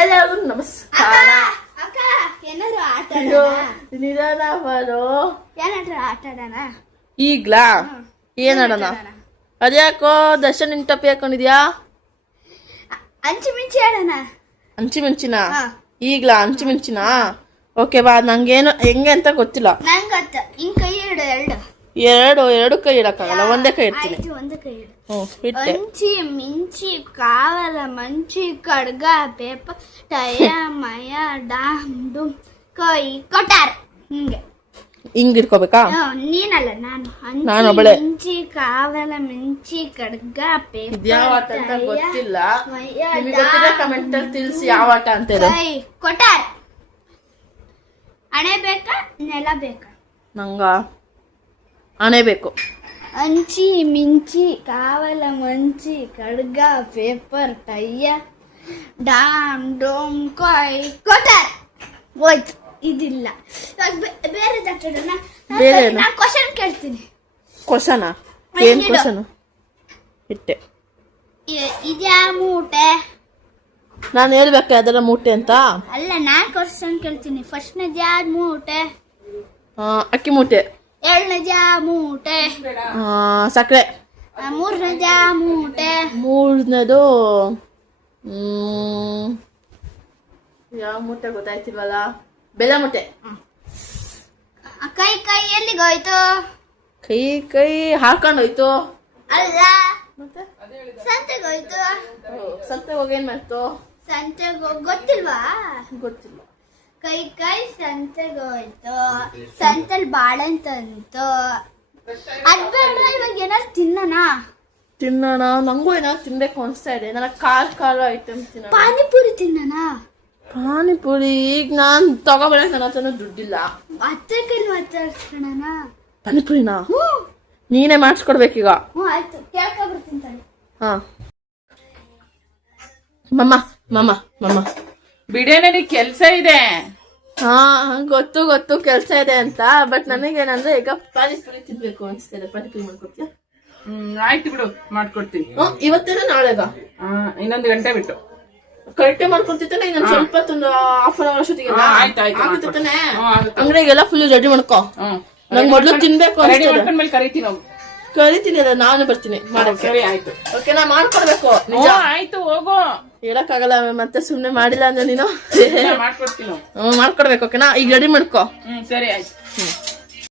ಎಲ್ಲರಿಗೂ ನಮಸ್ಕಾರ. ಅಕ್ಕ ಏನಾದ್ರು ಆಟ ನಿಧಾನ ಮಾಡು. ಏನಾದ್ರು ಆಟ ಆಡೋಣ ಈಗ್ಲಾ? ಏನ್ ಆಡೋಣ? ಅದ್ಯಾಕೋ ದರ್ಶನ್ ನಿನ್ ಟಪ್ಪಿ ಹಾಕೊಂಡಿದ್ಯಾ? ಅಂಚಿ ಮಿಂಚಿ ಆಡೋಣ. ಅಂಚಿ ಮಿಂಚಿನ? ಈಗ್ಲಾ ಅಂಚಿ ಮಿಂಚಿನ? ಓಕೆ ಬಾ. ನಂಗೇನು ಹೆಂಗೆ ಅಂತ ಗೊತ್ತಿಲ್ಲ. ನಂಗೆ ಗೊತ್ತ. ಹಿಂಗ್ ಕೈ ಇಡು. ಎರಡು ಕೈ ಇಡಕ್ಕಾಗಲ್ಲ, ಒಂದೇ ಕೈ ಇಡ್ತೀನಿ. ಒಂದೇ ಕೈ ಇಡು. ಇಟ್ಟೆ. ಅಂಚಿ ಮಿಂಚಿ ಕಾವಲ ಮಂಚಿ ಕಡ್ಗ ಪೇಪರ್ ಟಯ ಮಯ ಡಾಮ್ ಡುಮ್ ಕೈ ಕೊಟ್ಟಾರ. ಹಿಂಗೆ ಹಿಂಗ್ ಇಟ್ಕೋಬೇಕಾ? ನೀನಲ್ಲ ನಾನು ಒಬ್ಬಳೆ. ಮಿಂಚಿ ಕಾವಲ ಮಿಂಚಿ ಕಡ್ಗ ಪೇಪರ್ ಯಾವ ಆಟ ಅಂತ ಗೊತ್ತಿಲ್ಲ. ನಿಮಗೆ ಗೊತ್ತಿದ್ರೆ ಕಮೆಂಟ್ ಅಲ್ಲಿ ತಿಳಿಸಿ ಯಾವ ಆಟ ಅಂತ ಇದೆ. ಕೈ ಕೊಟ್ಟಾರ. ಹಣೆ ಬೇಕಾ ನೆಲ ಬೇಕಾ? ನಂಗ ಹಣೆ ಬೇಕು. ಅಂಚಿ ಮಿಂಚಿ ಕಾವಲ ಮಂಚಿ ಕಡ್ಗ ಪೇಪರ್ ಟಯ್ಯ ಡಾಮ್ ಡೋಮ್ ಕಾಯ್ ಕೊಟ್ಟಾರ. ಹೋಯ್ತು. ಇದಿಲ್ಲ. ಬೇರೆ ನಾನು ಕ್ವಶನ್ ಕೇಳ್ತೀನಿ. ಕ್ವಶನ? ಏನ್ ಕ್ವಶನ್? ಇಟ್ಟೆ. ಇದ್ಯಾ ಮೂಟೆ? ನಾನು ಹೇಳ್ಬೇಕು ಅದರ ಮೂಟೆ ಅಂತ? ಅಲ್ಲ, ನಾನ್ ಕ್ವಶನ್ ಕೇಳ್ತೀನಿ. ಫಸ್ಟ್ನೇದ್ ಯಾವ್ದು ಮೂಟೆ? ಅಕ್ಕಿ ಮೂಟೆ. ಎರಡನೇದ್ ಯಾವ ಮೂಟೆ? ಸಕ್ಕರೆ. ಮೂರನೇದ್ ಯಾವ ಮೂಟೆ? ಮೂರನೇದು ಯಾವ ಮೂಟೆ ಗೊತ್ತಾಯ್ತಿಲ್ವಲ್ಲ. ಬೆಲ್ಲ ಮೂಟೆ. ಕೈ ಕೈ ಎಲ್ಲಿಗೋಯ್ತು? ಕೈ ಹಾಕೊಂಡೋಯ್ತು. ಅಲ್ಲ, ಮತ್ತೆ ಸಂತೆಗೋಯ್ತು. ಸಂತೆ ಹೋಗಿ ಏನ್ ಮಾಡ್ತು? ಸಂತೆಗೆ ಗೊತ್ತಿಲ್ವಾ? ಗೊತ್ತಿಲ್ಲ. ಕೈ ಸಂತೆಗೋಯ್ತು. ಸಂತೆಲ್ ಬಾಳೆಹಣ್ಣು ತಂತು. ಅದ್ ಬೇಡ, ಇವಾಗ ಏನಾದ್ರು ತಿನ್ನೋಣ. ನಂಗೂ ಏನಾದ್ರು ತಿನ್ಬೇಕು ಅನ್ಸ್ತಾ ಇದೆ. ನನಗೆ ಖಾರ ಐಟಮ್ ತಿನ್ನೋಣ. ಪಾನಿಪುರಿ ತಿನ್ನೋಣ. ಪಾನಿಪುರಿ ಈಗ ನಾನ್ ತಗೋಬೇಡ. ನನ್ನ ಹತ್ರ ದುಡ್ಡಿಲ್ಲ. ಅತ್ತೆ ಕೈ ಮಾತಾಡ್ಸೋಣ. ಪಾನಿಪುರಿನಾ? ನೀನೇ ಮಾಡಿಸ್ಕೊಡ್ಬೇಕೀಗ. ಆಯ್ತು, ಕೇಳ್ಕೊಬರ್ತೀನಿ ತಾನೆ. ಹಾ ಮಮ್ಮ ಬಿಡೇ, ನನಗೆ ಕೆಲ್ಸ ಇದೆ. ಹಾ ಗೊತ್ತು ಕೆಲ್ಸ ಇದೆ ಅಂತ. ಬಟ್ ನನಗೇನಂದ್ರೆ ಈಗ ಪಾನಿಪುರಿ ತಿನ್ಬೇಕು ಅನ್ಸ್ತಿದೆ. ಪಾನಿಪುರಿ ಮಾಡ್ಕೊಡ್ತೀಯ? ಆಯ್ತು ಬಿಡು, ಮಾಡ್ಕೊಡ್ತೀನಿ. ಇವತ್ತೇನ ನಾಳೆಗ? ಇನ್ನೊಂದು ಗಂಟೆ ಬಿಟ್ಟು ಕರೆಕ್ಟೇ ಮಾಡ್ಕೊಡ್ತಿದ್ದಾನೆ. ಇನ್ನೊಂದು ಸ್ವಲ್ಪ ಒಂದು ಹಾಫ್ ಅನ್ ಅವರ್ ಅಷ್ಟೊತ್ತಿಗೆ ಆಯ್ತಾನೆ. ಅಂಗಡಿಗೆಲ್ಲ ಫುಲ್ ರೆಡಿ ಮಾಡ್ಕೋ. ನಂಗೆ ಮೊದ್ಲು ತಿನ್ಬೇಕು ಅನ್ಸ್ತಿದೆ. ಕರಿತೀನಿ ಅಲ್ಲ, ನಾನು ಬರ್ತೀನಿ ಮಾಡಕ್ಕೆ. ಸರಿ ಆಯ್ತು. ಓಕೆ, ನಾ ಮಾಡ್ಕೊಡ್ಬೇಕು. ಆಯ್ತು, ಹೋಗು. ಹೇಳಕ್ಕಾಗಲ್ಲ ಮತ್ತೆ ಸುಮ್ನೆ ಮಾಡಿಲ್ಲ ಅಂದ್ರೆ ನೀನು. ಮಾಡ್ಕೊಡ್ತೀನಿ. ಮಾಡ್ಕೊಡ್ಬೇಕು. ಓಕೆನಾ? ಈಗ ರೆಡಿ ಮಾಡ್ಕೋ. ಸರಿ ಆಯ್ತು.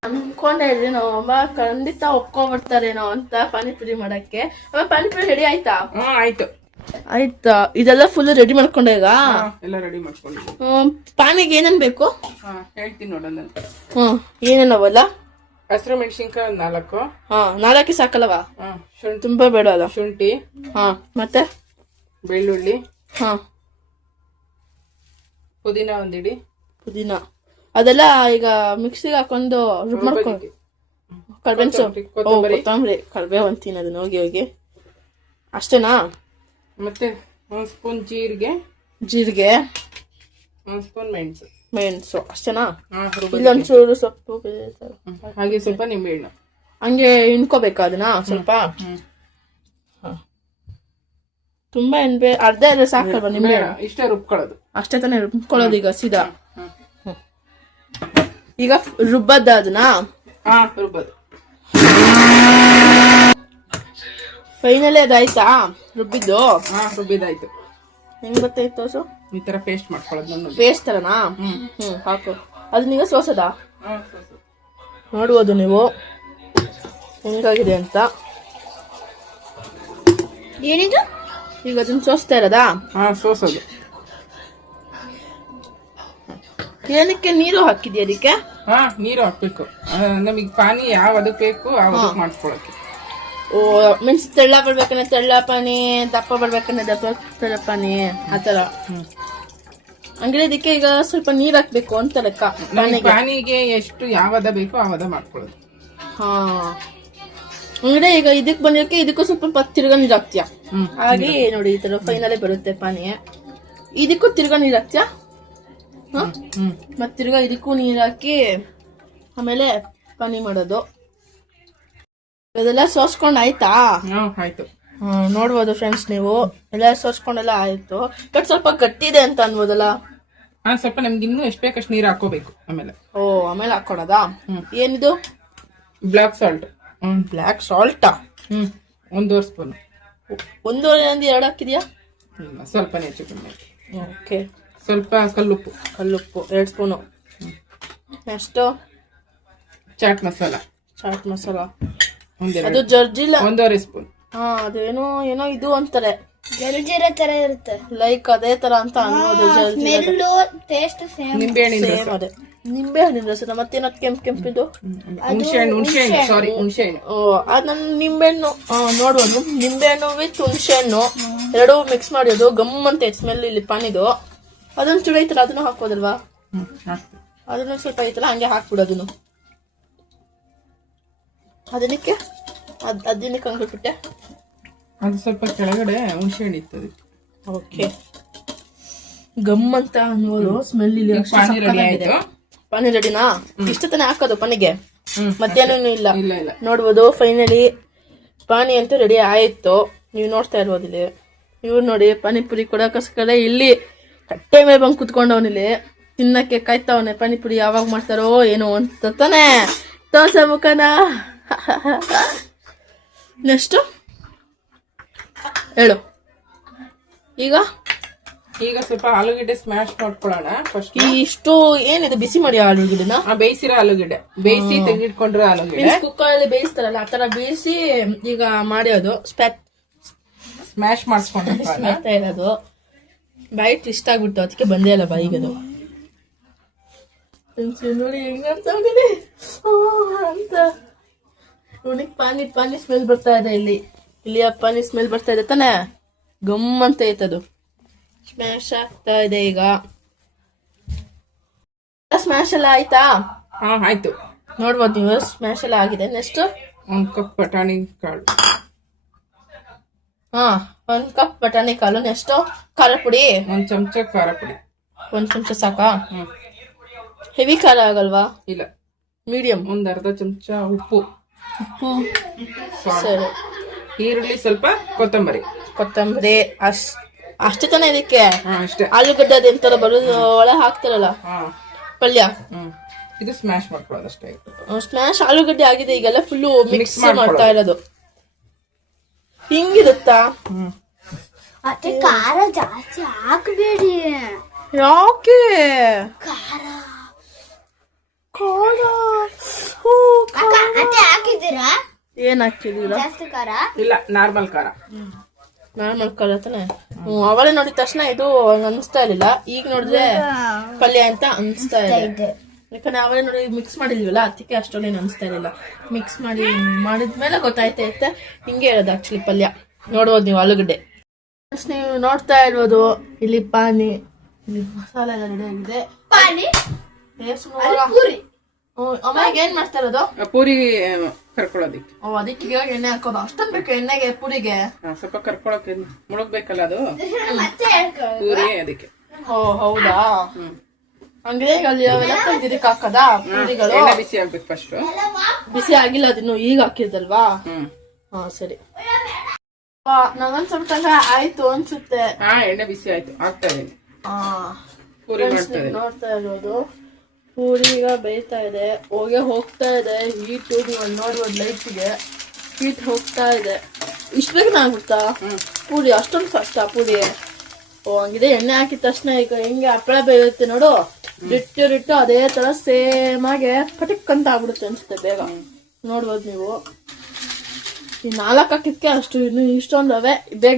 ಅನ್ಕೊಂಡೆ ಇದ್ರಿ ನಾವಮ್ಮ ಖಂಡಿತ ಒಪ್ಕೊಂಡ್ಬಿಡ್ತಾರೇನೋ ಅಂತ ಪಾನಿಪುರಿ ಮಾಡಕ್ಕೆ. ಪಾನಿಪುರಿ ರೆಡಿ ಆಯ್ತಾ? ಆಯ್ತಾ? ಇದೆಲ್ಲ ಫುಲ್ ರೆಡಿ ಮಾಡ್ಕೊಂಡೆ ಈಗ? ಎಲ್ಲ ರೆಡಿ ಮಾಡ್ಕೊಂಡು. ಪಾನಿಗೆ ಏನೇನ್ ಬೇಕು ಹೇಳ್ತೀನಿ ನೋಡೋಣ. ಏನೇನವಲ್ಲ? ಹಸಿರು ಮೆಣಸಿನ್ಕಾಯಿ 4. 4 ಸಾಕಲ್ಲವಾ? ಶುಂಠಿ ತುಂಬಾ ಬೇಡ ಅಲ್ಲ? ಶುಂಠಿ. ಮತ್ತೆ ಬೆಳ್ಳುಳ್ಳಿ. ಪುದೀನ ಒಂದಿಡಿ. ಪುದೀನ ಅದೆಲ್ಲ ಈಗ ಮಿಕ್ಸಿಗೆ ಹಾಕೊಂಡು ರುಬ್ ಮಾಡ್ಕೊಂಡು. ಕರ್ಬೇವಿನ ಸೊಪ್ಪು, ಕೊತ್ತಂಬರಿ, ಕರ್ಬೇವು ಅಂತೀನಿ ಅದನ್ನ. ಹೋಗಿ ಅಷ್ಟೇನಾ? ಮತ್ತೆ 1 ಸ್ಪೂನ್ ಜೀರಿಗೆ. 1 ಸ್ಪೂನ್ ಮೆಣಸು ಅಷ್ಟೇನಾ? ಇಲ್ಲೊಂಚೂರು ಸೊಪ್ಪು, ಹಾಗೆ ಸ್ವಲ್ಪ ನಿಂಬೆಹಣ್ಣು. ಹಂಗೆ ಇಣ್ಕೋಬೇಕಾ ಅದನ್ನ ಸ್ವಲ್ಪ? ತುಂಬಾ ಅರ್ಧ ಇದ್ರೆ ಸಾಕಲ್ವಾ ನಿಂಬೆ? ಇಷ್ಟೇ ರುಬ್ಕೊಳ್ಳೋದು. ಅಷ್ಟೇ ತಾನೇ ರುಬ್ಕೊಳ್ಳೋದು ಈಗ ಸೀದಾ? ಈಗ ರುಬ್ಬದ ಅದನ್ನ? ರುಬ್ಬದು. ಫೈನಲಿ ಅದಾಯ್ತಾ ರುಬ್ಬಿದ್ದು? ರುಬ್ಬಿದಾಯ್ತು. ಹೆಂಗ್ ಗೊತ್ತಾಯ್ತು? ಈ ತರ ಪೇಸ್ಟ್ ಮಾಡ್ಕೊಳ್ಳೋದು. ಪೇಸ್ಟ್ ತರನಾ? ಹಾಕು. ಅದನ್ನೀಗ ಸೋಸದ ನೋಡ್ಬೋದು ನೀವು ಹೆಂಗಾಗಿದೆ ಅಂತ. ಏನಿದು? ಈಗ ಅದನ್ನ ಸೋಸ್ತಾ ಇರೋದಾ? ಸೋಸೋದು. ಏನಕ್ಕೆ ನೀರು ಹಾಕಿದ್ಯಾ ಅದಕ್ಕೆ? ನೀರು ಹಾಕ್ಬೇಕು. ನಮಗೆ ಪಾನಿ ಯಾವ ಅದಕ್ಕೆ ಬೇಕು ಅದಕ್ಕೆ ಮಾಡ್ಕೊಳಕ್ಕೆ. ಮೀನ್ಸ್ ತೆಳ್ಳ ಬರ್ಬೇಕಂದ್ರೆ ತೆಳ್ಳ ಪಾನಿ, ದಪ್ಪ ಬರ್ಬೇಕಂದ್ರೆ ತೆಳ್ಳ ಪಾನಿ, ಆತರ. ಹಂಗೆ ಇದಕ್ಕೆ ಈಗ ಸ್ವಲ್ಪ ನೀರ್ ಹಾಕ್ಬೇಕು ಅಂತ ಲೆಕ್ಕ. ಪಾನಿಗೆ ಎಷ್ಟು ಯಾವದ ಬೇಕೋ ಆವದ ಮಾಡ್ಕೊಳ್ಳೋದು. ಅಂದ್ರೆ ಈಗ ಇದಕ್ ಬಂದಿರಕ್ಕೆ ಇದಕ್ಕೂ ಸ್ವಲ್ಪ ತಿರ್ಗಾ ನೀರ್ ಹಾಕ್ತಿಯಾ? ಹಾಗೆ ನೋಡಿ ಈ ತರ ಫೈನಲೇ ಬರುತ್ತೆ ಪಾನಿ. ಇದಕ್ಕೂ ತಿರ್ಗಾ ನೀರ್ ಹಾಕ್ತಿಯಾ? ಮತ್ ತಿರ್ಗಾ ಇದಕ್ಕೂ ನೀರ್ ಹಾಕಿ ಆಮೇಲೆ ಪಾನಿ ಮಾಡೋದು. ಇದೆಲ್ಲ ಸೋಸ್ಕೊಂಡ್ ಆಯ್ತಾ? ಆಯ್ತು. ನೋಡ್ಬೋದು ಫ್ರೆಂಡ್ಸ್, ನೀವು ಎಲ್ಲ ಸೋರ್ಸ್ಕೊಂಡೆಲ್ಲ ಆಯ್ತು. ಬಟ್ ಸ್ವಲ್ಪ ಗಟ್ಟಿದೆ ಅಂತ ಅನ್ಬೋದಲ್ಲ. ಸ್ವಲ್ಪ ನಮ್ಗೆ ಇನ್ನೂ ಎಷ್ಟು ಬೇಕಷ್ಟು ನೀರು ಹಾಕೋಬೇಕು. ಆಮೇಲೆ ಆಮೇಲೆ ಹಾಕೊಳೋದಾ? ಏನಿದು? Black salt. ಬ್ಲ್ಯಾಕ್ ಸಾಲ್ಟಾ? 1.5 ಸ್ಪೂನ್. 1.5 2 ಹಾಕಿದ್ಯಾ? ಇಲ್ಲ, ಸ್ವಲ್ಪ ಹೆಚ್ಚು ಕಮ್ಮಿ. ಓಕೆ. ಸ್ವಲ್ಪ ಕಲ್ಲುಪ್ಪು 2 ಸ್ಪೂನು. ನೆಕ್ಸ್ಟ್ ಚಾಟ್ ಮಸಾಲ. ಅದು ಜರ್ಜಿಲ್ಲ. 1.5 ಸ್ಪೂನ್. ಅದೇನೋ ಏನೋ ಇದು ಅಂತಾರೆ, ಜಲಜೀರ ತರ ಇರುತ್ತೆ, ಲೈಕ್ ಅದೇ ತರ ಅಂತ ಅನ್ನೋದು. Taste same. ನಿಂಬೆಹಣ್ಣಿನ ಅದೇ ನಿಂಬೆಹಣ್ಣಿನ ರಸ. ಮತ್ತೇನ ಕೆಂಪಿದು ಹುಣಸೆಹಣ್ಣು. ಅದ್ ನನ್ ನಿಂಬೆಹಣ್ಣು ನೋಡ್ಬೋದು. ನಿಂಬೆಹಣ್ಣು ವಿತ್ ಹುಣಸೆಹಣ್ಣು ಎರಡೂ ಮಿಕ್ಸ್ ಮಾಡಿರೋದು. ಗಮ್ ಅಂತ ಸ್ಮೆಲ್ ಇಲ್ಲಿ ಪಾನಿದು. ಅದೊಂದು ಚೂರು ಐತಲ್ಲ, ಅದನ್ನು ಹಾಕೋದಲ್ವಾ? ಅದನ್ನು ಸ್ವಲ್ಪ ಐತಲ್ಲ, ಹಂಗೆ ಹಾಕ್ಬಿಡೋದನ್ನು. ಅದಕ್ಕೆ ಹಂಗ್ಬಿಟ್ಟೆ. ಅದು ಸ್ವಲ್ಪ ಕೆಳಗಡೆ ಹುಣಸೆಹಣ್ಣು ಇರ್ತದೆ. ಓಕೆ. ಗಮ್ ಅಂತ ಅನ್ನೋದು ಸ್ಮೆಲ್ ಇಲ್ಲಿ. ಪಾನಿ ರೆಡಿ ಆಯ್ತು. ಪಾನಿ ರೆಡಿನಾ? ಇಷ್ಟ ತಾನೇ ಹಾಕೋದು ಪಾನಿಗೆ? ಮತ್ತೇನೂ ಇಲ್ಲ. ಇಲ್ಲ. ನೋಡ್ಬೋದು ಫೈನಲಿ ಪಾನಿ ಅಂತೂ ರೆಡಿ ಆಯ್ತು. ನೀವು ನೋಡ್ತಾ ಇರ್ಬೋದು ಇಲ್ಲಿ. ಇವ್ರು ನೋಡಿ ಪಾನಿಪುರಿ ಕೊಡೋಕೋಸ್ಕರ ಇಲ್ಲಿ ಕಟ್ಟೆ ಮೇಲೆ ಬಂದು ಕುತ್ಕೊಂಡವನಿಲ್ಲಿ ತಿನ್ನಕ್ಕೆ ಕಾಯ್ತಾವನೆ. ಪಾನಿಪುರಿ ಯಾವಾಗ ಮಾಡ್ತಾರೋ ಏನೋ ಅಂತ ತಾನೆ ತೋರ್ಸ ಮುಖನ. ನೆಕ್ಸ್ಟ್ ಹೇಳು. ಈಗ ಸ್ವಲ್ಪ ಆಲೂಗಡ್ಡೆ ಸ್ಮ್ಯಾಶ್ ಮಾಡ್ಕೊಳ್ಳೋಣ ಫಸ್ಟ್. ಇಷ್ಟು ಏನಿದೆ? ಬಿಸಿ ಮಾಡಿ ಆಲೂಗಡ್ಡೆನ? ಬೇಯಿಸಿರೋ ಆಲೂಗಡ್ಡೆ, ಬೇಯಿಸಿ ತೆಗೆದಿಟ್ಕೊಂಡ್ರೆ ಆಲೂಗಡ್ಡೆ ಕುಕ್ಕರ್ ಅಲ್ಲಿ ಬೇಯಿಸ್ತಾರಲ್ಲ ಆ ತರ ಬೇಯಿಸಿ ಈಗ ಮಾಡಿ ಅದು ಸ್ಮ್ಯಾಶ್ ಮಾಡಿಸ್ಕೊಂಡ್ರೆ ಇರೋದು. ಬಾಯಿ ಟ್ವಿಸ್ಟ್ ಆಗ್ಬಿಟ್ಟು ಅದಕ್ಕೆ ಬಂದೇ ಇಲ್ಲ ಬಾಯಿಗೆ ಅದು. ನೋಡಿ ಹೆಂಗಂತ ಅಂತ ಇವನಿಗೆ ಪಾನಿ ಸ್ಮೆಲ್ ಬರ್ತಾ ಇದೆ. ಇಲ್ಲಿ ಆ ಪಾನಿ ಸ್ಮೆಲ್ ಬರ್ತಾ ಇದೆ ತಾನೆ? ಗಮ್ ಅಂತ ಐತದು. ಸ್ಮ್ಯಾಶ್ ಆಗ್ತಾ ಇದೆ ಈಗ. ಸ್ಮ್ಯಾಶ್ ಎಲ್ಲ ಆಯ್ತಾ? ಆಯ್ತು. ನೋಡ್ಬೋದು ನೀವು, ಸ್ಮ್ಯಾಶ್ ಎಲ್ಲ ಆಗಿದೆ. ನೆಕ್ಸ್ಟ್ 1 ಕಪ್ ಬಟಾಣಿ ಕಾಳು. 1 ಕಪ್ ಬಟಾಣಿ ಕಾಳು. ನೆಕ್ಸ್ಟ್ ಖಾರ ಪುಡಿ 1 ಚಮಚ ಖಾರ ಪುಡಿ. 1 ಚಮಚ ಸಾಕಾ? ಹೆವಿ ಖಾರ ಆಗಲ್ವಾ? ಇಲ್ಲ, ಮೀಡಿಯಂ. 1 ಅರ್ಧ ಚಮಚ ಉಪ್ಪು. ಸರಿ. ಈರುಳ್ಳಿ ಸ್ವಲ್ಪ, ಕೊತ್ತಂಬರಿ ಅಷ್ಟೇ ತಾನೇ ಇದಕ್ಕೆ? ಅಷ್ಟೇ. ಆಲೂಗಡ್ಡೆ ಅದೆಂತರ ಬರೋದು ಒಳಗೆ ಹಾಕ್ತಾರಲ್ಲ ಪಲ್ಯ, ಇದು ಸ್ಮ್ಯಾಶ್ ಮಾಡ್ಕೊಳ್ಳೋದು ಅಷ್ಟೇ. ಸ್ಮ್ಯಾಶ್ ಆಲೂಗಡ್ಡೆ ಆಗಿದೆ. ಈಗೆಲ್ಲ ಫುಲ್ಲು ಮಿಕ್ಸ್ ಮಾಡ್ತಾ ಇರೋದು. ಹಿಂಗಿರುತ್ತಾ? ಮತ್ತೆ ಖಾರ ಜಾಸ್ತಿ ಹಾಕಬೇಡಿ. ಯಾಕೆ? ಖಾರ ಹಾಕಿದ್ದೀರಾ? ಏನ್ ಹಾಕಿದೀರಾ? ಜಾಸ್ತಿ ಖಾರ ಇಲ್ಲ, ನಾರ್ಮಲ್ ಖಾರ. ನಾರ್ಮಲ್ ಖಾರ ತಾನೆ? ಅವಳೇ ನೋಡಿದ ತಕ್ಷಣ ಇದು ಅನ್ಸ್ತಾ ಇರ್ಲಿಲ್ಲ. ಈಗ ನೋಡಿದ್ರೆ ಪಲ್ಯ ಅಂತ ಅನ್ಸ್ತಾ ಇದೆ. ಯಾಕಂದ್ರೆ ಅವಳೇ ನೋಡಿ ಮಿಕ್ಸ್ ಮಾಡಿಲ್ವಲ್ಲ, ಅದಕ್ಕೆ ಅಷ್ಟೊಂದೇನು ಅನ್ಸ್ತಾ ಇರಲಿಲ್ಲ. ಮಿಕ್ಸ್ ಮಾಡಿದ್ಮೇಲೆ ಗೊತ್ತಾಯ್ತೈತೆ ಹಿಂಗೆ ಇರೋದು ಆಕ್ಚುಲಿ ಪಲ್ಯ. ನೋಡ್ಬೋದು ನೀವು ಆಲೂಗಡ್ಡೆ. ನೀವು ನೋಡ್ತಾ ಇರ್ಬೋದು ಇಲ್ಲಿ ಪಾನಿ, ಇಲ್ಲಿ ಮಸಾಲೆ ಎಲ್ಲ ರೆಡಿ ಆಗಿದೆ. ಪಾನಿ ಪೂರಿ. ಅಮ್ಮಗೆ ಏನ್ ಮಾಡ್ತಾ ಇರೋದು? ಪೂರಿ ಕರ್ಕೊಳ್ಳೋದಿಕ್ಕೆ. ಅದಕ್ಕೆ ಇವಾಗ ಎಣ್ಣೆ ಹಾಕೋದು? ಅಷ್ಟೊಂದು ಬೇಕು ಎಣ್ಣೆಗೆ ಪೂರಿಗೆ? ಸ್ವಲ್ಪ ಕರ್ಕೊಳಕ್ಕೆ ಮುಳುಗ್ಬೇಕಲ್ಲ ಅದು ಮತ್ತೆ ಪೂರಿ, ಅದಕ್ಕೆ. ಹೌದಾ? ಹಂಗೆ ಅಲ್ಲಿ ಅವೆಲ್ಲ ತೆಗ್ದಿದ್ದಕ್ಕೆ ಹಾಕದಾ ಪೂರಿಗಳು? ಬಿಸಿ ಆಗ್ಬೇಕು ಫಸ್ಟ್. ಬಿಸಿ ಆಗಿಲ್ಲ, ಅದನ್ನು ಈಗ ಹಾಕಿದ್ದಲ್ವಾ? ಸರಿ. ನಂಗೊಂದ್ ಸ್ವಲ್ಪ ಆಯ್ತು ಅನ್ಸುತ್ತೆ. ಎಣ್ಣೆ ಬಿಸಿ ಆಯ್ತು, ಆಗ್ತಾ ಇದೆ. ನೋಡ್ತಾ ಇರೋದು ಪೂರಿ ಈಗ ಬೇಯ್ತಾ ಇದೆ. ಹೋಗ್ತಾ ಇದೆ ಹೀಟು. ನೀವು ನೋಡ್ಬೋದು ಲೈಟ್ಗೆ ಹೀಟ್ ಹೋಗ್ತಾ ಇದೆ. ಇಷ್ಟು ಬೇಗ ಆಗ್ಬಿಡ್ತಾ ಪೂರಿ? ಅಷ್ಟೊಂದು ಫಸ್ಟ್ ಆ ಪೂರಿ? ಹಂಗಿದೆ. ಎಣ್ಣೆ ಹಾಕಿದ ತಕ್ಷಣ ಈಗ ಹೆಂಗೆ ಹಪ್ಪಳ ಬೇಯುತ್ತೆ ನೋಡು, ರಿಟ್ಟು ಅದೇ ತರ ಸೇಮ್ ಆಗಿ ಪಟಿಕ್ ಅಂತ ಆಗ್ಬಿಡುತ್ತೆ ಅನ್ಸುತ್ತೆ ಬೇಗ. ನೋಡ್ಬೋದು ನೀವು. ಈ 4 ಹಾಕಿದ್ಕೆ ಅಷ್ಟು ಇನ್ನು ಇಷ್ಟೊಂದು ಅವೆ.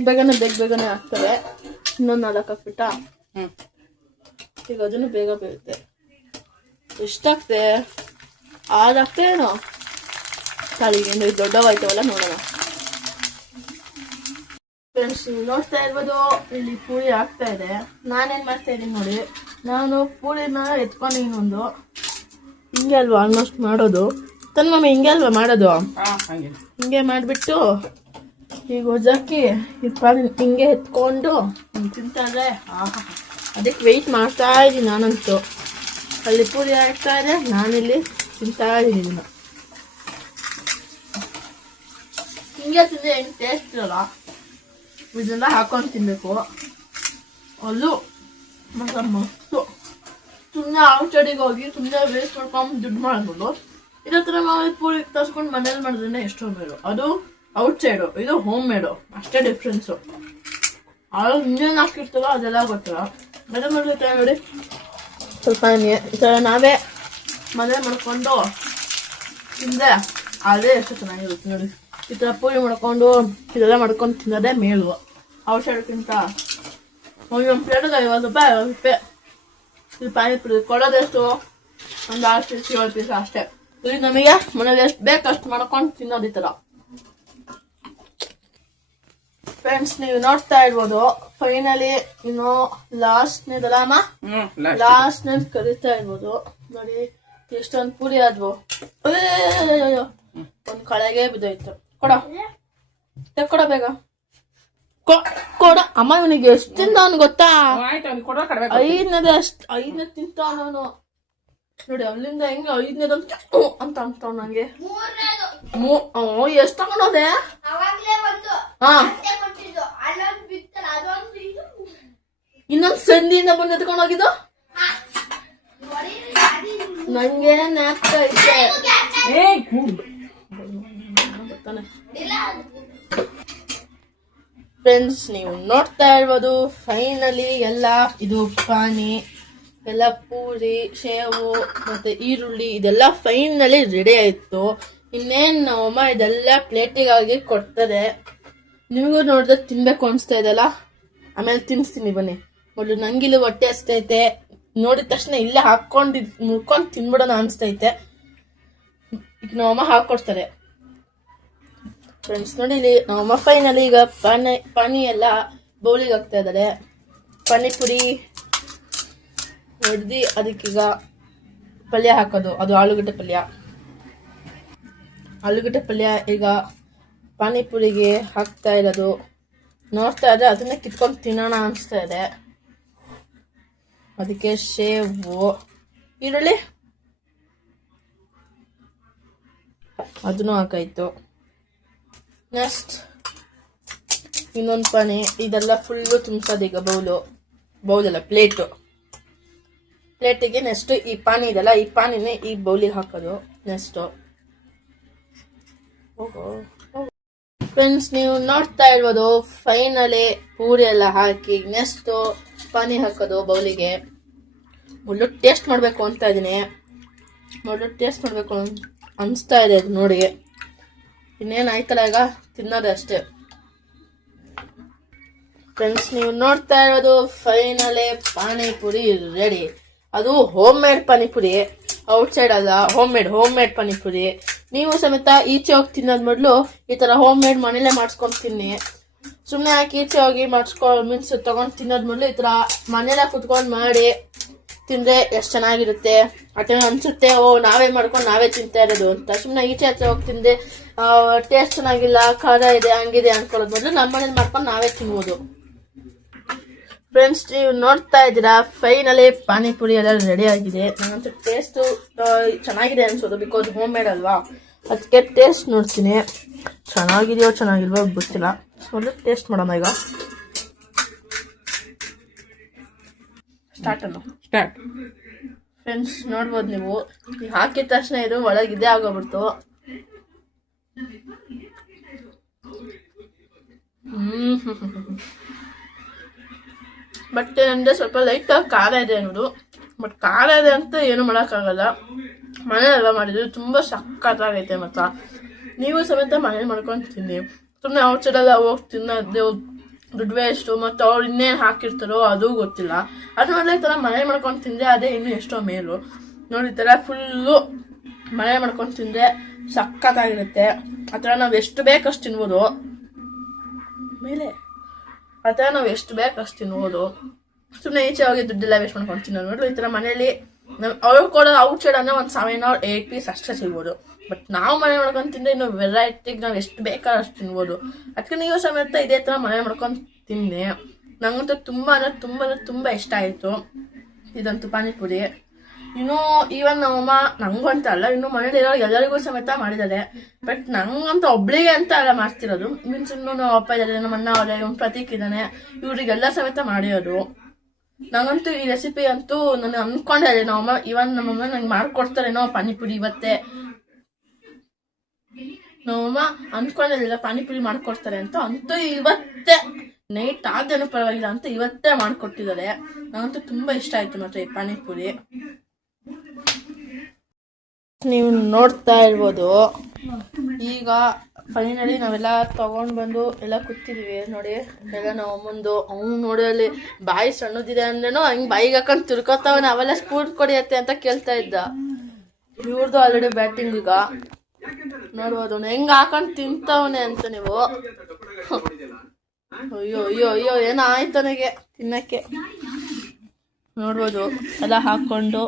ಬೇಗನೆ ಆಗ್ತವೆ. ಇನ್ನೊಂದು 4 ಹಾಕ್ಬಿಟ್ಟ ಈಗ ಅದನ್ನು ಬೇಗ ಬೇಯುತ್ತೆ. ಎಷ್ಟಾಗ್ತೆ? 6 ಆಗ್ತೇನೋ ತಾಳಿಗೆ. ದೊಡ್ಡವಾಯ್ತವಲ್ಲ, ನೋಡೋಣ. ಫ್ರೆಂಡ್ಸ್ ನೋಡ್ತಾ ಇರ್ಬೋದು ಇಲ್ಲಿ ಪೂರಿ ಆಗ್ತಾ ಇದೆ. ನಾನೇನ್ ಮಾಡ್ತಾ ಇದ್ದೀನಿ ನೋಡಿ, ನಾನು ಪೂರಿನ ಎತ್ಕೊಂಡಿದ್ದೀನಿ ಒಂದು. ಹಿಂಗೆ ಅಲ್ವಾ ಆಲ್ಮೋಸ್ಟ್ ಮಾಡೋದು? ತನ್ನ ಮಮ್ಮಿ ಹಿಂಗೆ ಅಲ್ವಾ ಮಾಡೋದು? ಹಿಂಗೆ ಮಾಡಿಬಿಟ್ಟು ಈಗ ಹೊಜಾಕಿ ಹಿಂಗೆ ಎತ್ಕೊಂಡು ತಿಂತಾರೆ. ಅದಕ್ಕೆ ವೆಯ್ಟ್ ಮಾಡ್ತಾ ಇದ್ದೀನಿ ನಾನಂತೂ. ಅಲ್ಲಿ ಪೂರಿ ಆಗ್ತಾ ಇದೆ, ನಾನಿಲ್ಲಿ ತಿಂತಾ ಇದ್ದೀನಿ ಇದನ್ನ. ಹಿಂಗೆ ತಿಂದ್ರೆ ಹೆಂಗೆ ಟೇಸ್ಟ್ ಇರಲ್ಲ. ಇದೆಲ್ಲ ಹಾಕೊಂಡು ತಿನ್ಬೇಕು. ಅದು ಮತ್ತೆ ಮಸ್ತು. ಸುಮ್ಮನೆ ಔಟ್ಸೈಡಿಗೆ ಹೋಗಿ ಸುಮ್ಮನೆ ವೇಸ್ಟ್ ಮಾಡ್ಕೊಂಡು ದುಡ್ಡು ಮಾಡ್ಬೋದು. ಇದೇ ಥರ ನಾವು ಪೂರಿ ತರಿಸ್ಕೊಂಡು ಮನೇಲಿ ಮಾಡಿದ್ರೆ ಎಷ್ಟೋ ಮೇಡು. ಅದು ಔಟ್ಸೈಡು, ಇದು ಹೋಮ್ ಮೇಡು, ಅಷ್ಟೇ ಡಿಫ್ರೆನ್ಸು. ಆಳು ಇನ್ನೇನು ಹಾಕಿರ್ತಲ್ಲ ಅದೆಲ್ಲ ಗೊತ್ತಿಲ್ಲ. ಮನೆ ಮಾಡ್ಲಿಕ್ಕೆ ನೋಡಿ ಸ್ವಲ್ಪ ಈ ಥರ ನಾವೇ ಮನೆ ಮಾಡ್ಕೊಂಡು ತಿಂದರೆ ಅದೇ ಎಷ್ಟು ಚೆನ್ನಾಗಿರುತ್ತೆ ನೋಡಿ. ಈ ಥರ ಪೂರಿ ಮಾಡ್ಕೊಂಡು ಇದೆಲ್ಲ ಮಾಡ್ಕೊಂಡು ತಿನ್ನೋದೇ ಮೇಲು ಔಟ್ಸೈಡ್ಗಿಂತ. ಒಂದು ಪ್ಲೇಟಿಗೆ 50 ರೂಪಾಯಿ 50 ರೂಪಾಯಿ. ಇದು ಪಾನಿಪುರಿ ಕೊಡೋದೆಷ್ಟು ಒಂದು 6 ಪೀಸ್ 7 ಪೀಸ್ ಅಷ್ಟೇ. ಇದು ನಮಗೆ ಮನೇಲಿ ಎಷ್ಟು ಬೇಕು ಅಷ್ಟು ಮಾಡ್ಕೊಂಡು ತಿನ್ನೋದು ಈ ಥರ. ಫ್ರೆಂಡ್ಸ್ ನೀವು ನೋಡ್ತಾ ಇರ್ಬೋದು ಫೈನಲಿ ಇನ್ನು ಲಾಸ್ಟ್ನೇದಲ್ಲ ಅಮ್ಮ, ಲಾಸ್ಟ್ನೇ ಕರಿತಾ ಇರ್ಬೋದು ನೋಡಿ. ಎಷ್ಟೊಂದು ಪೂರಿ ಆದ್ವು. ಒಂದು ಕಳೆಗೆ ಬಿದ್ದೋಯ್ತು. ಕೊಡ ಬೇಗ ಕೊಡ ಅಮ್ಮ. ಇವನಿಗೆ ಎಷ್ಟು ತಿಂತಾವನು ಗೊತ್ತಾ? 5ನೇದೇ ಐದನೇ ತಿಂತಾವ ನಾನು ನೋಡಿ. ಅಲ್ಲಿಂದ ಹೆಂಗೆ 5ನೇದು ಅಂತ ಅಂತಾವ್ ನಂಗೆ. ಎಷ್ಟು ತಗೊಂಡೋದೆ? ಹಾ, ಇನ್ನೊಂದು ಸಂದಿಯಿಂದ ಬಂದು ಎತ್ಕೊಂಡು ಹೋಗಿದ್ದು ನಂಗೆ ನ್ಯಾಪ್ತಾ ಐತೆ. ಫ್ರೆಂಡ್ಸ್ ನೀವು ನೋಡ್ತಾ ಇರ್ಬೋದು ಫೈನಲಿ ಎಲ್ಲ ಇದು ಪಾನಿ ಎಲ್ಲ ಪೂರಿ ಶೇವು ಮತ್ತೆ ಈರುಳ್ಳಿ ಇದೆಲ್ಲ ಫೈನಲಿ ರೆಡಿ ಆಯ್ತು. ಇನ್ನೇನು ನಮ್ಮಮ್ಮ ಇದೆಲ್ಲ ಪ್ಲೇಟಿಗಾಗಿ ಕೊಡ್ತದೆ. ನಿಮಗೂ ನೋಡಿದ್ರೆ ತಿನ್ಬೇಕು ಅನಿಸ್ತಾ ಇದೆಲ್ಲ. ಆಮೇಲೆ ತಿನ್ನಿಸ್ತೀನಿ ಬನ್ನಿ. ಮೊದಲು ನಂಗಿಲ್ಲಿ ಹೊಟ್ಟೆ ಹಸ್ತೈತೆ. ನೋಡಿದ ತಕ್ಷಣ ಇಲ್ಲೇ ಹಾಕೊಂಡು ಮುಡ್ಕೊಂಡು ತಿನ್ಬಿಡೋಣ ಅನಿಸ್ತೈತೆ. ಈಗ ನಮ್ಮಮ್ಮ ಹಾಕೊಡ್ತಾರೆ. ಫ್ರೆಂಡ್ಸ್ ನೋಡಿ ಇಲ್ಲಿ ನಮ್ಮಮ್ಮ ಫೈನಲಿ ಈಗ ಪಾನಿ ಎಲ್ಲ ಬೌಲಿಗೆ ಹಾಕ್ತಾ ಇದ್ದಾರೆ. ಪಾನಿಪುರಿ ಹೊಡೆದು ಅದಕ್ಕೀಗ ಪಲ್ಯ ಹಾಕೋದು. ಅದು ಆಲೂಗಡ್ಡೆ ಪಲ್ಯ. ಆಲೂಗಡ್ಡೆ ಪಲ್ಯ ಈಗ ಪಾನಿಪುರಿಗೆ ಹಾಕ್ತಾ ಇರೋದು. ನೋಡ್ತಾ ಇದ್ರೆ ಅದನ್ನೇ ಕಿತ್ಕೊಂಡು ತಿನ್ನೋಣ ಅನಿಸ್ತಾ ಇದೆ. ಅದಕ್ಕೆ ಶೇವು ಈರುಳ್ಳಿ ಅದನ್ನು ಹಾಕಾಯ್ತು. ನೆಕ್ಸ್ಟ್ ಇನ್ನೊಂದು ಪಾನಿ. ಇದೆಲ್ಲ ಫುಲ್ಲು ತುಂಬಿಸೋದು ಈಗ ಬೌಲಲ್ಲ ಪ್ಲೇಟಿಗೆ. ನೆಕ್ಸ್ಟ್ ಈ ಪಾನಿ ಇದೆಲ್ಲ ಈ ಪಾನಿನೇ ಈ ಬೌಲಿಗೆ ಹಾಕೋದು. ನೆಕ್ಸ್ಟು ಫ್ರೆಂಡ್ಸ್ ನೀವು ನೋಡ್ತಾ ಇರ್ಬೋದು ಫೈನಲಿ ಪೂರಿ ಎಲ್ಲ ಹಾಕಿ ನೆಕ್ಸ್ಟ್ ಪಾನಿ ಹಾಕೋದು ಬೌಲಿಗೆ. ಮೊದಲು ಟೇಸ್ಟ್ ಮಾಡಬೇಕು ಅಂತ ಇದ್ದೀನಿ. ಟೇಸ್ಟ್ ಮಾಡಬೇಕು ಅನಿಸ್ತಾ ಇದೆ ಅದು ನೋಡಿ. ಇನ್ನೇನು ಆಯ್ತಲ್ಲ ಈಗ ತಿನ್ನೋದು ಅಷ್ಟೇ. ಫ್ರೆಂಡ್ಸ್ ನೀವು ನೋಡ್ತಾ ಇರೋದು ಫೈನಲಿ ಪಾನಿಪುರಿ ರೆಡಿ. ಅದು ಹೋಮ್ ಮೇಡ್ ಪಾನಿಪುರಿ, ಔಟ್ಸೈಡ್ ಅಲ್ಲ. Home made panipuri. ನೀವು ಸಮೇತ ಈಚೆ ಹೋಗಿ ತಿನ್ನೋದ್ ಮೊದಲು ಈ ತರ ಹೋಮ್ ಮೇಡ್ ಮನೇಲೆ ಮಾಡಿಸ್ಕೊಂಡು ತಿನ್ನಿ. ಸುಮ್ಮನೆ ಹಾಕಿ ಈಚೆ ಹೋಗಿ ಮೀನ್ಸ್ ತಗೊಂಡು ತಿನ್ನೋದ್ ಮೊದಲು ಈ ತರ ಮನೇಲೆ ಕುತ್ಕೊಂಡು ಮಾಡಿ ತಿಂದ್ರೆ ಎಷ್ಟು ಚೆನ್ನಾಗಿರುತ್ತೆ. ಅಟೆ ಅನ್ಸುತ್ತೆ ನಾವೇ ಮಾಡ್ಕೊಂಡು ನಾವೇ ತಿಂತಾ ಇರೋದು ಅಂತ. ಸುಮ್ಮನೆ ಈಚೆ ಹಚ್ಚ ಹೋಗಿ ತಿಂದೆ ಟೇಸ್ಟ್ ಚೆನ್ನಾಗಿಲ್ಲ, ಖಾರ ಇದೆ, ಹಂಗಿದೆ ಅನ್ಕೊಳ್ಳೋದು ಮೊದಲು ನಮ್ಮ ಮನೇಲಿ ಮಾಡ್ಕೊಂಡು ನಾವೇ ತಿನ್ಬೋದು. ಫ್ರೆಂಡ್ಸ್ ನೀವು ನೋಡ್ತಾ ಇದ್ದೀರಾ ಫೈನಲಿ ಪಾನಿಪುರಿ ಎಲ್ಲ ರೆಡಿ ಆಗಿದೆ. ನಂಗಂತೂ ಟೇಸ್ಟು ಚೆನ್ನಾಗಿದೆ ಅನ್ಸೋದು, ಬಿಕಾಸ್ ಹೋಮ್ ಮೇಡ್ ಅಲ್ವಾ. ಅದಕ್ಕೆ ಟೇಸ್ಟ್ ನೋಡ್ತೀನಿ. ಚೆನ್ನಾಗಿದೆಯೋ ಚೆನ್ನಾಗಿಲ್ವೋ ಗೊತ್ತಿಲ್ಲ. ಮೊದಲು ಟೇಸ್ಟ್ ಮಾಡೋಣ ಈಗ. ಸ್ಟಾರ್ಟ್ ಫ್ರೆಂಡ್ಸ್ ನೋಡ್ಬೋದು ನೀವು. ಹಾಕಿದ ತಕ್ಷಣ ಇದು ಒಳಗಿದೆ ಆಗೋಗ್ಬಿಡ್ತು. ಬಟ್ ಏನಂದ್ರೆ ಸ್ವಲ್ಪ ಲೈಟ್ ಖಾರ ಇದೆ ಅನ್ನೋದು. ಬಟ್ ಖಾರ ಇದೆ ಅಂತ ಏನು ಮಾಡೋಕ್ಕಾಗಲ್ಲ. ಮನೆಯೆಲ್ಲ ಮಾಡಿದ್ರು ತುಂಬಾ ಸಕ್ಕತ್ತಾಗೈತೆ. ಮತ್ತು ನೀವು ಸಮೇತ ಮನೇಲಿ ಮಾಡ್ಕೊಂಡು ತಿನ್ನಿ. ಸುಮ್ಮನೆ ಔಟ್ಸೈಡೆಲ್ಲ ಹೋಗಿ ತಿನ್ನೋದು ದುಡ್ಡು ವೇಸ್ಟು. ಮತ್ತು ಅವ್ರು ಇನ್ನೇನು ಹಾಕಿರ್ತಾರೋ ಅದು ಗೊತ್ತಿಲ್ಲ. ಅದ್ರ ಮೊದಲೇ ಈ ಥರ ಮನೆ ಮಾಡ್ಕೊಂಡು ತಿಂದರೆ ಅದೇ ಇನ್ನೂ ಎಷ್ಟೋ ಮೇಲು. ನೋಡಿ ಈ ಥರ ಫುಲ್ಲು ಮನೆ ಮಾಡ್ಕೊಂಡು ತಿಂದರೆ ಸಕ್ಕತ್ತಾಗಿರುತ್ತೆ. ಆ ಥರ ನಾವು ಎಷ್ಟು ಬೇಕಷ್ಟು ತಿನ್ಬೋದು. ಮೇಲೆ ಆ ಥರ ನಾವು ಎಷ್ಟು ಬೇಕಷ್ಟು ತಿನ್ಬೋದು. ಸುಮ್ಮನೆ ಈಚೆ ಹೋಗಿ ದುಡ್ಡೆಲ್ಲ ವೇಸ್ಟ್ ಮಾಡ್ಕೊಂಡು ತಿನ್ನೋದು. ನೋಡ್ರಿ ಈ ಥರ ಮನೇಲಿ ಅವ್ರು ಕೊಡೋ ಔಟ್ಸೈಡ್ ಅಂದರೆ ಒಂದು 7 or 8 ಪೀಸ್ ಅಷ್ಟೇ ಸಿಗ್ಬೋದು. ಬಟ್ ನಾವು ಮನೆ ಮಾಡ್ಕೊಂಡು ತಿಂದರೆ ಇನ್ನು ವೆರೈಟಿಗೆ ನಾವು ಎಷ್ಟು ಬೇಕಾದ್ರೆ ಅಷ್ಟು ತಿನ್ಬೋದು. ಅದಕ್ಕೆ ನೀವು ಸಮೇತ ಇದೇ ಥರ ಮನೆ ಮಾಡ್ಕೊಂಡು ತಿನ್ನಿ. ನಂಗಂತೂ ತುಂಬ ಅಂದರೆ ತುಂಬ ಇಷ್ಟ ಆಯಿತು ಇದಂತೂ ಪಾನಿಪುರಿ. ಇನ್ನು ಈವನ್ ನಮ್ಮಮ್ಮ ನಂಗಂತ ಅಲ್ಲ, ಇನ್ನು ಮನೇಲಿರೋ ಎಲ್ಲರಿಗೂ ಸಮೇತ ಮಾಡಿದ್ದಾರೆ. ಬಟ್ ನಂಗಂತ ಒಬ್ಳಿಗೆ ಅಂತ ಅಲ್ಲ ಮಾಡ್ತಿರೋದು. ಮೀನ್ಸ್ ಇನ್ನು ನಮ್ಮ ಅಪ್ಪ ಇದ್ದಾರೆ, ನಮ್ಮ ಅಣ್ಣ ಅವರೇ, ಇವ್ನು ಪ್ರತೀಕ್ ಇದ್ದಾನೆ, ಇವ್ರಿಗೆಲ್ಲ ಸಮೇತ ಮಾಡಿರೋದು. ನಂಗಂತೂ ಈ ರೆಸಿಪಿ ಅಂತೂ ನಾನು ಅನ್ಕೊಂಡೆ ನಮ್ಮಮ್ಮ ಇವನ್ ನಮ್ಮಮ್ಮ ನಂಗೆ ಮಾಡ್ಕೊಡ್ತಾರೇನೋ ಪಾನಿಪುರಿ ಇವತ್ತೇ. ನಮ್ಮಮ್ಮ ಅನ್ಕೊಂಡಿಲ್ಲ ಪಾನಿಪುರಿ ಮಾಡ್ಕೊಡ್ತಾರೆ ಅಂತ, ಅಂತೂ ಇವತ್ತೇ ನೈಟ್ ಆದೇನು ಪರವಾಗಿಲ್ಲ ಅಂತ ಇವತ್ತೇ ಮಾಡ್ಕೊಟ್ಟಿದ್ದಾರೆ. ನಂಗಂತೂ ತುಂಬಾ ಇಷ್ಟ ಆಯ್ತು ಮತ್ತೆ ಈ ಪಾನಿಪುರಿ. ನೀವು ನೋಡ್ತಾ ಇರ್ಬೋದು, ಈಗ ಫೈನಲಿ ನಾವೆಲ್ಲ ತಗೊಂಡ್ ಬಂದು ಎಲ್ಲ ಕೂತಿದೀವಿ ನೋಡಿ. ಎಲ್ಲ ನಾವು ಮುಂದು ಅವ್ನು ನೋಡಿ ಅಲ್ಲಿ ಬಾಯಿ ಸಣ್ಣದಿದೆ ಅಂದ್ರೇನು ಹಂಗ್ ಬಾಯಿಗೆ ಹಾಕೊಂಡು ತಿರ್ಕೋತಾವನೆ. ಅವೆಲ್ಲ ಸ್ಪೂನ್ ಕೊಡಿಯತ್ತೆ ಅಂತ ಕೇಳ್ತಾ ಇದ್ದ. ಇವ್ರದ್ದು ಆಲ್ರೆಡಿ ಬ್ಯಾಟಿಂಗ್. ಈಗ ನೋಡ್ಬೋದು ಹೆಂಗ್ ಹಾಕೊಂಡ್ ತಿಂತವನೆ ಅಂತ ನೀವು. ಅಯ್ಯೋ ಅಯ್ಯೋ ಅಯ್ಯೋ ಏನಾಯ್ತು ನನಗೆ ತಿನ್ನಕ್ಕೆ. ನೋಡ್ಬೋದು ಎಲ್ಲ ಹಾಕೊಂಡು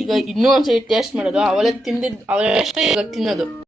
ಈಗ ಇನ್ನೂ ಒಂದ್ಸರಿ ಟೇಸ್ಟ್ ಮಾಡೋದು. ಅವಳೇ ತಿಂದಿದ್ದು ಅವಳೇ ಅಷ್ಟೇ ಈಗ ತಿನ್ನೋದು.